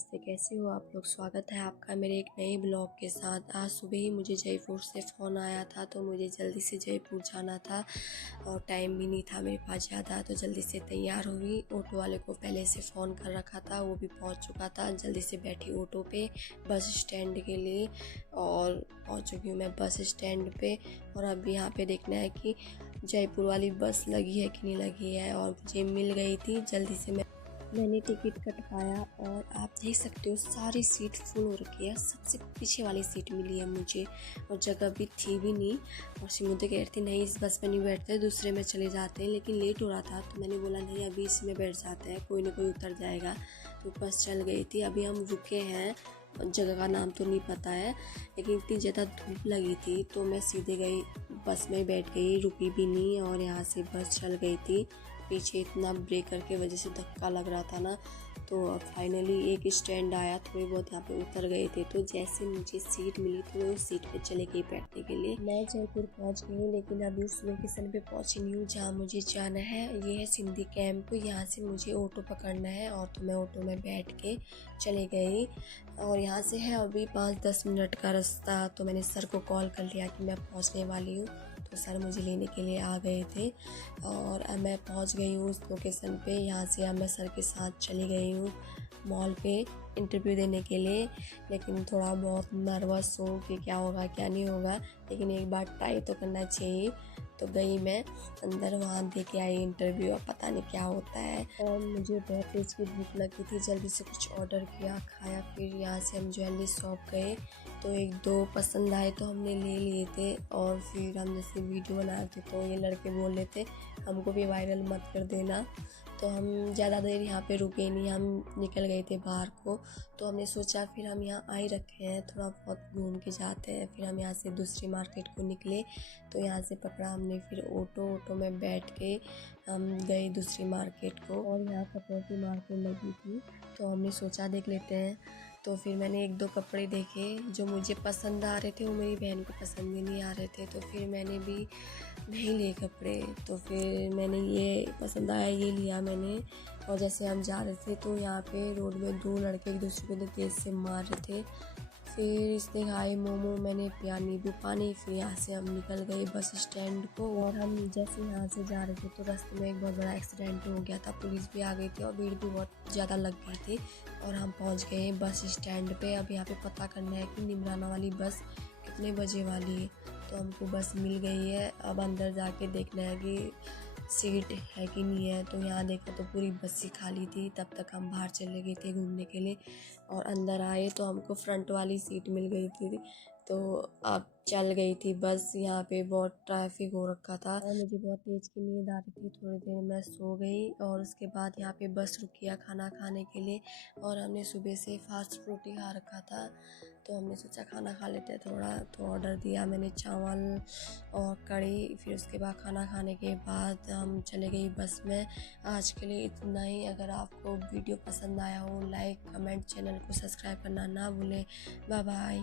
नमस्ते, कैसे हो आप लोग। स्वागत है आपका मेरे एक नए ब्लॉग के साथ। आज सुबह ही मुझे जयपुर से फ़ोन आया था, तो मुझे जल्दी से जयपुर जाना था और टाइम भी नहीं था मेरे पास ज़्यादा, तो जल्दी से तैयार हुई। ऑटो वाले को पहले से फ़ोन कर रखा था, वो भी पहुंच चुका था। जल्दी से बैठी ऑटो पे बस स्टैंड के लिए और पहुंच चुकी हूँ मैं बस स्टैंड पे। और अब यहाँ पे देखना है कि जयपुर वाली बस लगी है कि नहीं लगी है, और मुझे मिल गई थी। जल्दी से मैंने टिकट कटवाया और आप देख सकते हो सारी सीट फुल हो रखी है। सबसे पीछे वाली सीट मिली है मुझे और जगह भी थी भी नहीं। और सिमुद्र कह रही थी नहीं इस बस में नहीं बैठते, दूसरे में चले जाते हैं, लेकिन लेट हो रहा था तो मैंने बोला नहीं अभी इसी में बैठ जाते हैं, कोई ना कोई उतर जाएगा। तो बस चल गई थी। अभी हम रुके हैं, जगह का नाम तो नहीं पता है, लेकिन इतनी ज़्यादा धूप लगी थी तो मैं सीधे गई बस में बैठ गई, रुकी भी नहीं और यहाँ से बस चल गई थी। पीछे इतना ब्रेकर के वजह से धक्का लग रहा था ना, तो फाइनली एक स्टैंड आया, थोड़ी बहुत यहाँ पे उतर गए थे। तो जैसे मुझे सीट मिली तो मैं उस सीट पे चले गई बैठने के लिए। मैं जयपुर पहुँच गई हूँ, लेकिन अभी उस लोकेशन पे पहुँची नहीं हूँ जहाँ मुझे जाना है। ये है सिंधी कैंप, यहाँ से मुझे ऑटो पकड़ना है और तो मैं ऑटो में बैठ के चले गई। और यहाँ से है अभी 5-10 मिनट का रास्ता। तो मैंने सर को कॉल कर लिया कि मैं पहुँचने वाली हूँ, तो सर मुझे लेने के लिए आ गए थे और अब मैं पहुंच गई हूँ उस लोकेशन पे। यहाँ से अब मैं सर के साथ चली गई हूँ मॉल पे इंटरव्यू देने के लिए, लेकिन थोड़ा बहुत नर्वस हूँ कि क्या होगा क्या नहीं होगा, लेकिन एक बार ट्राई तो करना चाहिए। तो गई मैं अंदर, वहाँ दे के आई इंटरव्यू। अब पता नहीं क्या होता है। और मुझे बहुत तेज़ की भूख लगी थी, जल्दी से कुछ ऑर्डर किया, खाया। फिर यहाँ से हम ज्वेलरी शॉप गए तो 1-2 पसंद आए तो हमने ले लिए थे। और फिर हम जैसे वीडियो बना रहे थे तो ये लड़के बोल रहे थे हमको भी वायरल मत कर देना, तो हम ज़्यादा देर यहाँ पे रुके नहीं, हम निकल गए थे बाहर को। तो हमने सोचा फिर हम यहाँ आ ही रखे हैं, थोड़ा बहुत घूम के जाते हैं। फिर हम यहाँ से दूसरी मार्केट को निकले, तो यहाँ से पकड़ा हमने फिर ऑटो में बैठ के हम गए दूसरी मार्केट को। और यहाँ कपड़ों की मार्केट लगी थी तो हमने सोचा देख लेते हैं। तो फिर मैंने 1-2 कपड़े देखे जो मुझे पसंद आ रहे थे, वो मेरी बहन को पसंद भी नहीं आ रहे थे, तो फिर मैंने भी नहीं लिए कपड़े। तो फिर मैंने ये पसंद आया, ये लिया मैंने। और जैसे हम जा रहे थे तो यहाँ पे रोड में 2 लड़के एक दूसरे को तेज से मार रहे थे। फिर इसने खाए मोमो, मैंने पिया नींबू पानी। फिर यहाँ से हम निकल गए बस स्टैंड को। और हम जैसे यहाँ से जा रहे थे तो रास्ते में एक बहुत बड़ा एक्सीडेंट हो गया था, पुलिस भी आ गई थी और भीड़ भी बहुत ज़्यादा लग गई थी। और हम पहुँच गए बस स्टैंड पे। अब यहाँ पे पता करना है कि निमराना वाली बस कितने बजे वाली है। तो हमको बस मिल गई है, अब अंदर जाके देखना है कि सीट है कि नहीं है। तो यहाँ देखा तो पूरी बस ही खाली थी। तब तक हम बाहर चले गए थे घूमने के लिए और अंदर आए तो हमको फ्रंट वाली सीट मिल गई थी। तो अब चल गई थी बस। यहाँ पे बहुत ट्रैफिक हो रखा था और मुझे बहुत तेज़ की नींद आ रही थी। थोड़ी देर मैं सो गई और उसके बाद यहाँ पे बस रुकिया खाना खाने के लिए। और हमने सुबह से फास्ट फूड ही खा रखा था, तो हमने सोचा खाना खा लेते हैं थोड़ा। तो ऑर्डर दिया मैंने चावल और कढ़ी। फिर उसके बाद खाना खाने के बाद हम चले गई बस में। आज के लिए इतना ही। अगर आपको वीडियो पसंद आया हो लाइक कमेंट, चैनल को सब्सक्राइब करना ना भूलें। Bye bye.